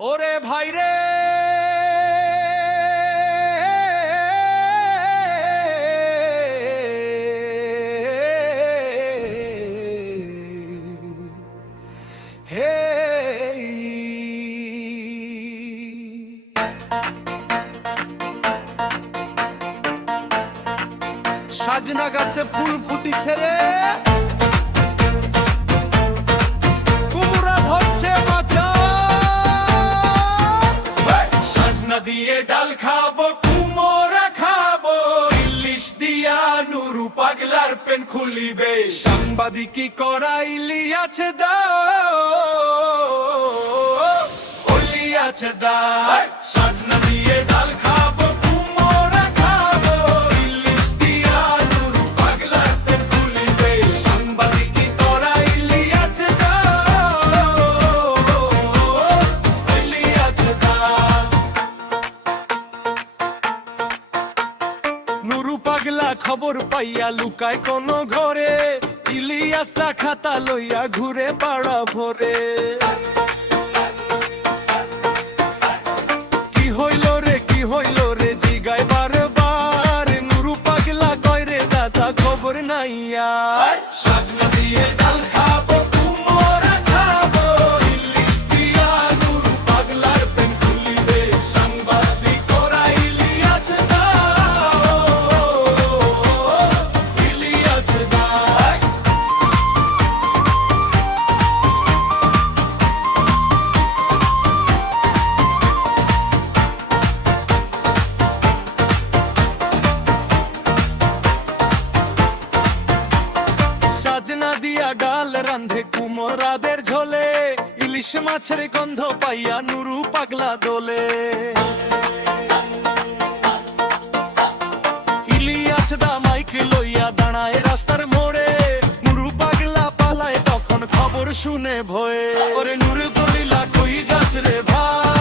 ওরে ভাই রে হে সাজনা গাছে ফুল ফুটিছে রে কুমড়া ধরছে মাচা সাজনা দিয়ে ডাল খাবো কুমড়া খাবো ইলিশ দিয়া নুরু পাগলার পেন খুলিবে সাংবাদিকি করাইলি আছে দাও ওলি আছে দাও সাজনা দিয়ে ডাল খাবো কুমড়া খাবো ইলিশ দিয়া নুরু পাগলার পেন খুলিবে সাংবাদিকি করাইলি আছে দাও ওলি আছে দাও নুরু পাগলা খবর পাইয়া লুকায় কোন ঘরে ইলিয়াসটা খাতা লইয়া ঘুরে পাড়া ভরে কি হইল রে জিগায় বারবার নুরু পাগলা কয় রে দাদা খবর নাইয়া সাজনা দিয়ে ডাল খাবো কুমড়া খাবো ইলিশ দিয়া নুরু পাগলার প্রেম খুলিবে সাংবাদিক করাইলি আছে সাজনা দিয়া ডাল রান্ধে কুমড়াদের ঝোলে ইলিশ মাছের গন্ধ পাইয়া নুরু পাগলা দোলে ইলিয়াস দা মাইক লইয়া দাঁড়ায় রাস্তার মোড়ে নুরু পাগলা পালায় তখন খবর শুনে ভয়ে ওরে নুরু গলিলা কই যাস রে ভাই